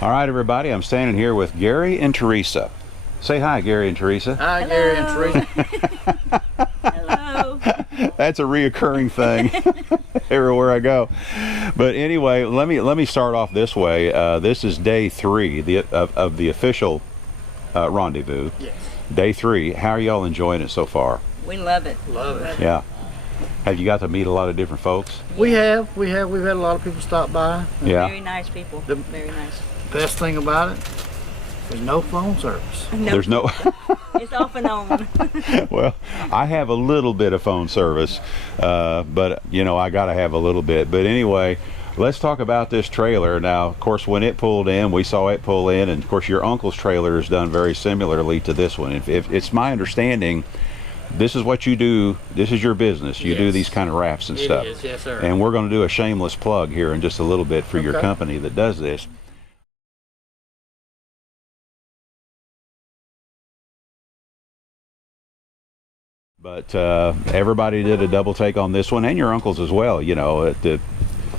All right, everybody, I'm standing here with Gary and Teresa. Say hi, Gary and Teresa. Hi, Hello. Gary and Teresa. Hello. That's a reoccurring thing everywhere I go. But anyway, let me start off this way. This is day 3 of the official rendezvous. Yes. Day 3. How are y'all enjoying it so far? We love it. Love it. Yeah. Have you got to meet a lot of different folks? We've had a lot of people stop by. Yeah. Very nice people. The- Very nice. Best thing about it, there's no phone service. No, There's no. it's off and on. Well, I have a little bit of phone service, but you know, I gotta have a little bit. But anyway, let's talk about this trailer. Now, of course, when it pulled in, we saw it pull in, and of course your uncle's trailer is done very similarly to this one. If it's my understanding, this is what you do, this is your business, you do Yes. these kind of rafts and It stuff. is, yes, sir. And we're going to do a shameless plug here in just a little bit for your Okay. company that does this. But everybody did a double take on this one, and your uncle's as well. You know, it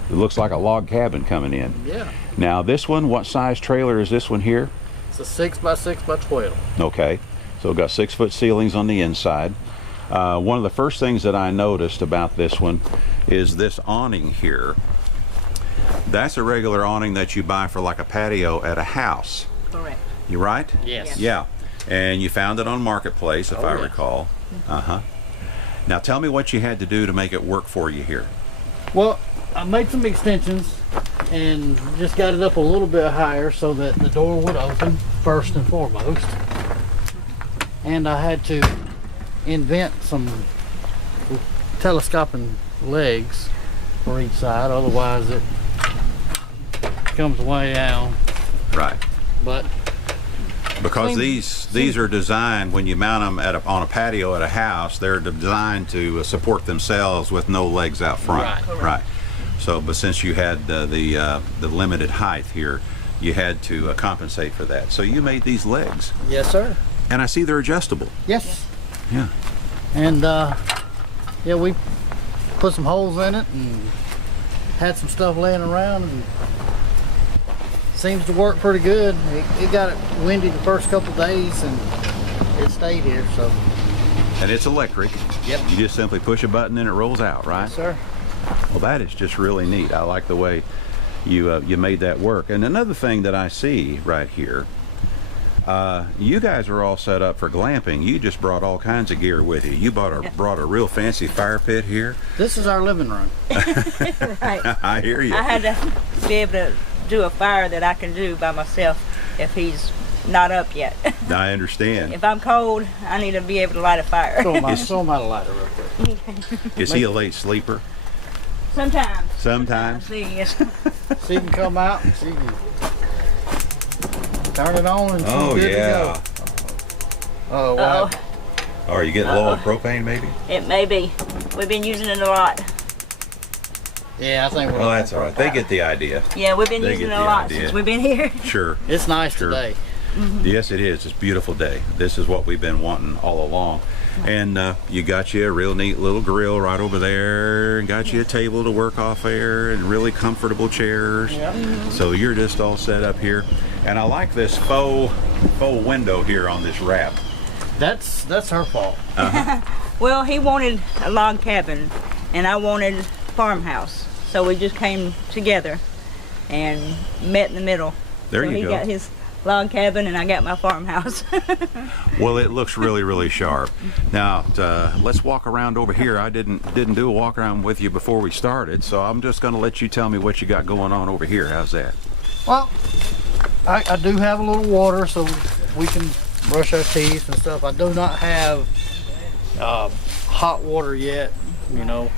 looks like a log cabin coming in. Yeah. Now this one, what size trailer is this one here? It's a 6x6x12. Okay, so we've got 6-foot ceilings on the inside. One of the first things that I noticed about this one is this awning here. That's a regular awning that you buy for like a patio at a house. Correct. You right? Yes. Yeah. And you found it on Marketplace, if Oh, I yeah. recall. Now tell me what you had to do to make it work for you here. Well, I made some extensions and just got it up a little bit higher so that the door would open first and foremost. And I had to invent some telescoping legs for each side, otherwise it comes way down. Right. But Because Same- these are designed, when you mount them on a patio at a house, they're designed to support themselves with no legs out front. Right. Correct. Right. So, but since you had the limited height here, you had to compensate for that. So you made these legs, yes, sir. and I see they're adjustable. Yes. Yeah. And yeah, we put some holes in it and had some stuff laying around, and seems to work pretty good. It got it windy the first couple days and it stayed here, so. And it's electric. Yep. You just simply push a button and it rolls out, right? Yes, sir. Well, that is just really neat. I like the way you made that work. And another thing that I see right here, you guys are all set up for glamping. You just brought all kinds of gear with you. You brought a real fancy fire pit here. This is our living room. Right. I hear you. I had to be able to do a fire that I can do by myself if he's not up yet. I understand. If I'm cold, I need to be able to light a fire. Show him how to light it real quick. Is he a late sleeper? Sometimes. Sometimes. See, yes. So you can come out and so you can turn it on and she's Oh, good yeah. to go. Oh, wow. Oh, Are you getting low on propane, maybe? it may be. We've been using it a lot. Yeah, I think we're Well, that's all right. They get the idea. Yeah, we've been They using it get a the lot idea. since we've been here. Sure. It's nice Sure. today. Yes, it is. It's a beautiful day. This is what we've been wanting all along. And you got you a real neat little grill right over there, and got you a table to work off there, and really comfortable chairs. Yep. So you're just all set up here. And I like this faux window here on this wrap. That's her fault. Well, he wanted a log cabin, and I wanted farmhouse. So we just came together and met in the middle. There so you he go. got his log cabin, and I got my farmhouse. Well, it looks really, really sharp. Now, let's walk around over here. I didn't do a walk around with you before we started, so I'm just going to let you tell me what you got going on over here. How's that? Well, I do have a little water so we can brush our teeth and stuff. I do not have hot water yet, you know.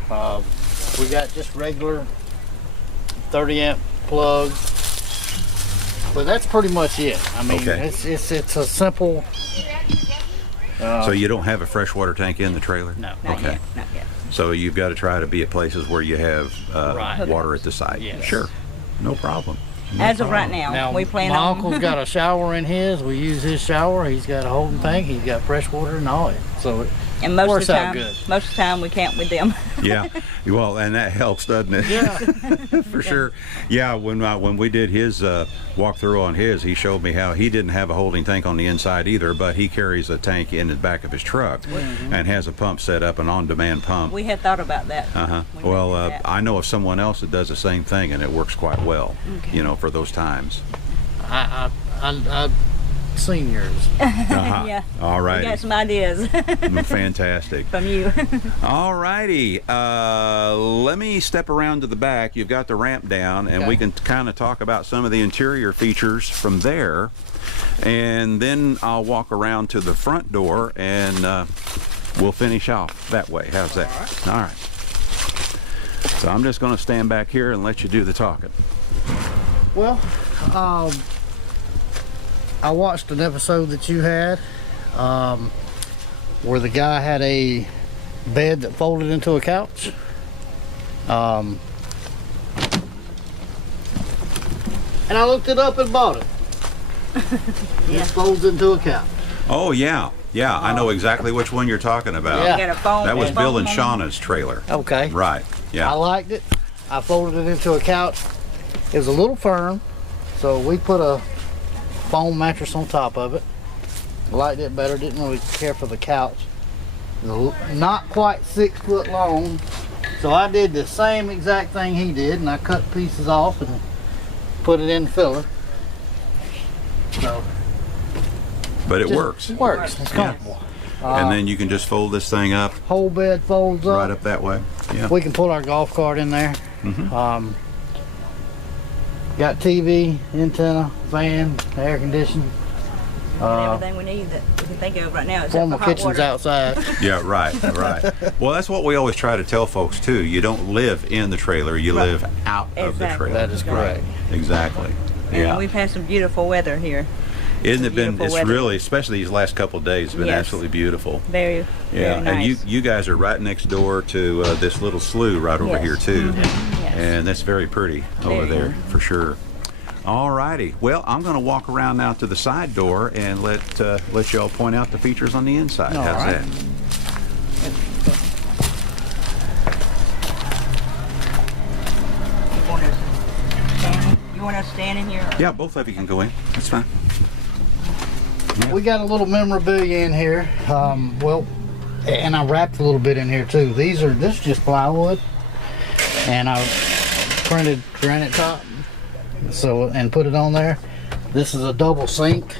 We got just regular 30 amp plug, but that's pretty much it. I mean, Okay. it's a simple. So you don't have a freshwater tank in the trailer? No. Not Okay. yet, not yet. So you've got to try to be at places where you have Right. water at the site. Yes. Sure. No problem. As of right now, we plan my on. uncle's got a shower in his. We use his shower. He's got a holding tank. He's got fresh water and all it. So it And most works of the out time, good. most of the time we camp with them. Yeah, well, and that helps, doesn't it? Yeah. For sure. Yeah, when we did his walkthrough on his, he showed me how he didn't have a holding tank on the inside either, but he carries a tank in the back of his truck and has a pump set up, an on-demand pump. We had thought about that. when we Well, did that. I know of someone else that does the same thing, and it works quite well. Okay. You know, for those times. I've seen yours. Yeah. All We righty. got some ideas Fantastic. from you. All righty. Let me step around to the back. You've got the ramp down, and we Okay. can kind of talk about some of the interior features from there. And then I'll walk around to the front door, and we'll finish off that way. How's that? All right. So I'm just going to stand back here and let you do the talking. Well, I watched an episode that you had where the guy had a bed that folded into a couch. And I looked it up and bought it. It folds into a couch. Oh, yeah. Yeah, I know exactly which one you're talking about. Yeah. You got a phone. That was a Bill phone and on it? Shauna's trailer. Okay. Right. I Yeah. liked it. I folded it into a couch. It was a little firm, so we put a foam mattress on top of it. Liked it better. Didn't really care for the couch. It was not quite 6 foot long, so I did the same exact thing he did, and I cut pieces off and put it in filler. So But it just works. Works. It's comfortable. And then you can just fold this thing up Whole bed folds up. right up that way. Yeah. We can put our golf cart in there. Got TV, antenna, fan, air conditioning. Everything we need that we can think of right now. Except Formal for hot kitchen's water. outside. Yeah, right, right. Well, that's what we always try to tell folks too. You don't live in the trailer, you live out of the Exactly. trailer. That is correct. Exactly. And Yeah. we've had some beautiful weather here. Isn't it been, beautiful it's weather. really, especially these last couple of days, it's been Yes. absolutely beautiful. Very, Yeah, very nice. and you guys are right next door to this little slough right over Yes. here too. Yes. And that's very pretty over Very. there for sure. All righty. Well, I'm going to walk around now to the side door and let y'all point out the features on the inside. All How's right. that? You want us standing here? Or? Yeah, both of you can go in. That's fine. We got a little memorabilia in here. Well, and I wrapped a little bit in here too. This is just plywood, and I printed granite top, so and put it on there. This is a double sink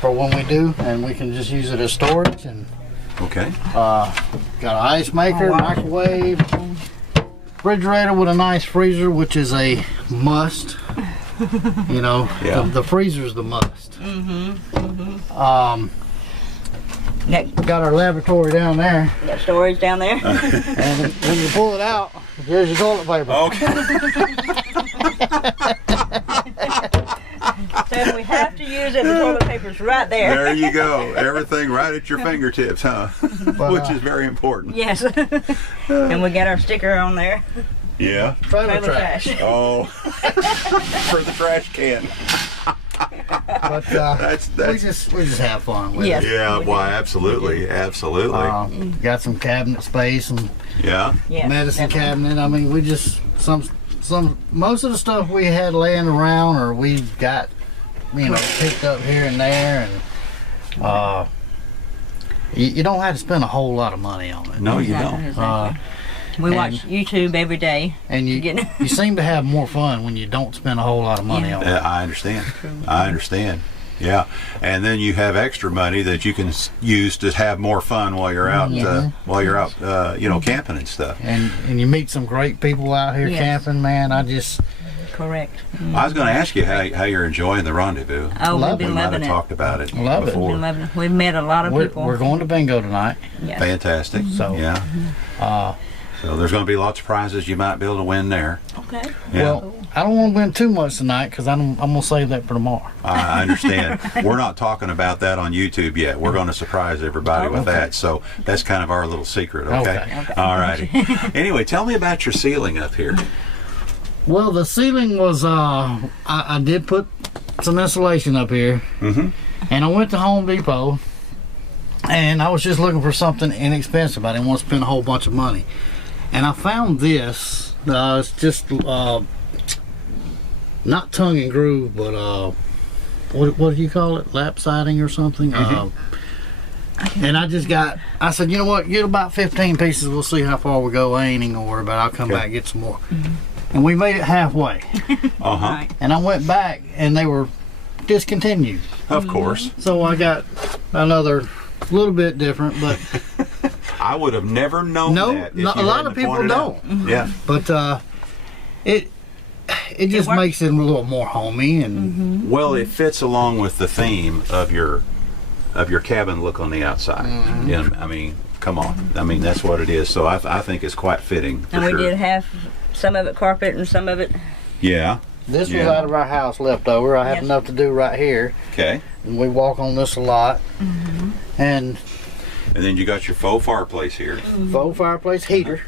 for when we do, and we can just use it as storage. And Okay. got an ice maker, microwave, refrigerator with a nice freezer, which is a must. You know, Yeah. the freezer's the must. Got our laboratory down there, Got storage down there. and when you pull it out, here's your toilet paper. Okay. So if we have to use it, the toilet paper's right there. There you go. Everything right at your fingertips, huh? Which is very important. Yes. And we got our sticker on there. Yeah. Trailer Trailer trash. trash. Oh, for the trash can. But That's we just have fun with Yes. it. yeah. We Why? do. Absolutely, absolutely. Got some cabinet space and Yeah. Yes, medicine definitely. cabinet. I mean, we just some most of the stuff we had laying around, or we got, you know, picked up here and there, and you don't have to spend a whole lot of money on it. No, you Exactly, don't. exactly. We watch YouTube every day. And you Get- you seem to have more fun when you don't spend a whole lot of money on it. Yeah, I understand. I understand. Yeah, and then you have extra money that you can use to have more fun while you're out, you know, camping and stuff. And you meet some great people out here Yes. camping, man. I just Correct. I was going to ask you how you're enjoying the rendezvous. Oh, Love we've We been might loving have it. talked about it Love it. before. Been loving it. We've met a lot of people. we're going to bingo tonight. Yes. Fantastic. So, yeah. So there's going to be lots of prizes you might be able to win there. Okay. Yeah. Well, I don't want to win too much tonight because I'm gonna save that for tomorrow. I understand. We're not talking about that on YouTube yet. We're going to surprise everybody with that. So that's kind of our little secret, okay? Okay. All righty. Anyway, tell me about your ceiling up here. Well, the ceiling was I did put some insulation up here, and I went to Home Depot And I was just looking for something inexpensive. I didn't want to spend a whole bunch of money. And I found this. It's just not tongue and groove, but what do you call it? Lap siding or something? And I said, you know what? Get about 15 pieces. We'll see how far we go. I ain't even gonna worry about it. I'll come back and get some more. And we made it halfway. Right. And I went back and they were discontinued. Of course. So I got another little bit different, but I would have never known that. If a you lot hadn't of people pointed don't. out. Yeah. But it just works. makes it a little more homey and Well, it fits along with the theme of your cabin look on the outside. Yeah, I mean, come on. I mean, that's what it is. So I think it's quite fitting. For And we sure. did have some of it carpet and some of it. Yeah. this Yeah. was out of our house left over. I had Yes. enough to do right here, Okay. and we walk on this a lot. And And then you got your faux fireplace here. faux fireplace heater.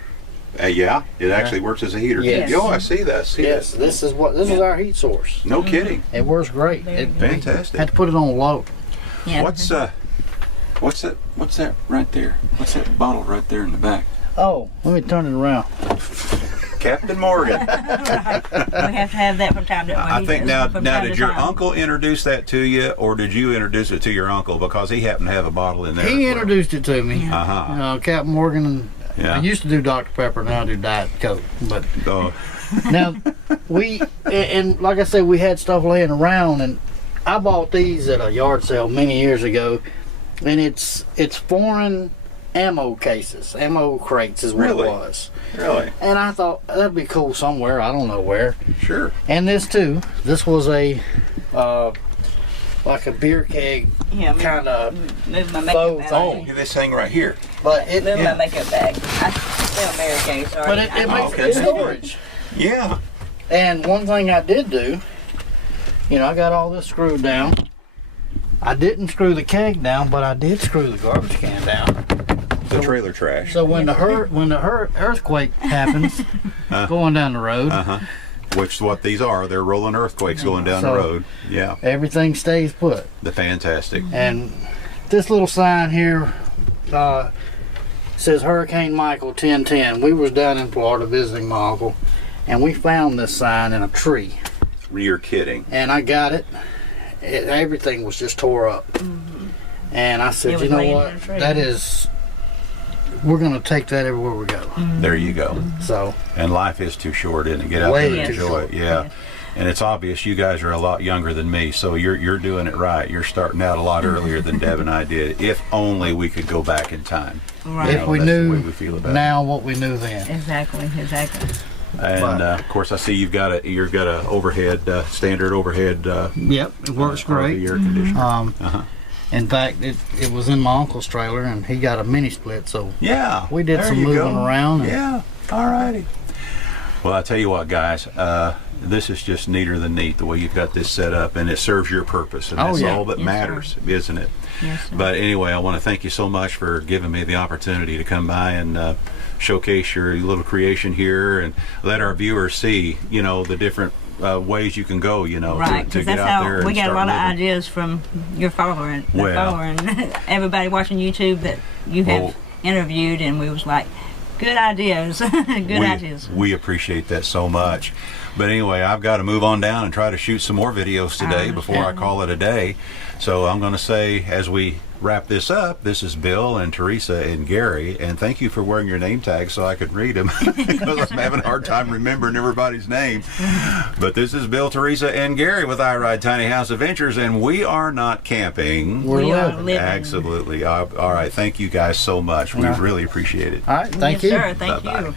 Yeah, it actually works as a heater. Yes. Oh, I see that. Yes, this is our heat source. No kidding. It works great. Very It, good. Fantastic. had to put it on low. Yeah. What's that right there? What's that bottle right there in the back? Oh, let me turn it around. Captain Morgan. We have to have that from time to time. I think now From time did to your time. uncle introduce that to you, or did you introduce it to your uncle because he happened to have a bottle in there? He introduced it to me. Uh-huh. Captain Morgan. And Yeah. I used to do Dr. Pepper, now I do Diet Coke. But Oh, now and like I said, we had stuff laying around, and I bought these at a yard sale many years ago, and it's foreign ammo cases, ammo crates is what Really? it was. really? And I thought that'd be cool somewhere, I don't know where. Sure. And this too. This was a like a beer keg Yeah, kind of, move my faux makeup foam. bag. This thing right here. but it Move Yeah. my makeup bag. I smell Mary Kay, sorry. but it makes okay. good storage. Yeah. And one thing I did do, I got all this screwed down. I didn't screw the keg down, but I did screw the garbage can down. The trailer trash. So when the earthquake happens, going down the road, Which is what these are. They're rolling earthquakes going down the So- road. Yeah. everything stays put. The fantastic. And this little sign here says Hurricane Michael 1010. We was down in Florida visiting my uncle, and we found this sign in a tree. You're kidding. And I got it. Everything was just tore up. And I It said, was you know laying what? in a tree. That is, we're going to take that everywhere we go. There you go. So, And life is too short, isn't it? Get out Way there and too enjoy short. it. Yeah. Yes. And it's obvious you guys are a lot younger than me, so you're doing it right. You're starting out a lot earlier than Deb and I did. If only we could go back in time. Right. if we that's the way knew we feel about it. now what we knew then. Exactly. And But- of course, I see you've got a overhead standard overhead Yep, it works RV great. air conditioner. In fact, it was in my uncle's trailer, and he got a mini split, so Yeah, we did there some you moving go. around. And Yeah, all righty. Well, I tell you what, guys, this is just neater than neat the way you've got this set up, and it serves your purpose, and Oh, that's yeah. all that Yes, matters, isn't it? Yes, sir. But anyway, I want to thank you so much for giving me the opportunity to come by and showcase your little creation here and let our viewers see, the different ways you can go, Right, to because get that's out there how and we got a start lot of living. ideas from your follower Well. and everybody watching YouTube that you have Well- interviewed, and we was like, good ideas, good ideas. We appreciate that so much. But anyway, I've got to move on down and try to shoot some more videos today before I understand. call it a day. So I'm going to say, as we wrap this up, this is Bill and Teresa and Gary, and thank you for wearing your name tags so I could read them because I'm having a hard time remembering everybody's name. But this is Bill, Teresa, and Gary with I Ride Tiny House Adventures, and we are not camping. we're We are living. living. Absolutely. All right. Thank you guys so much. We really appreciate it. All right, thank yes, you. sir. Thank Bye-bye. you.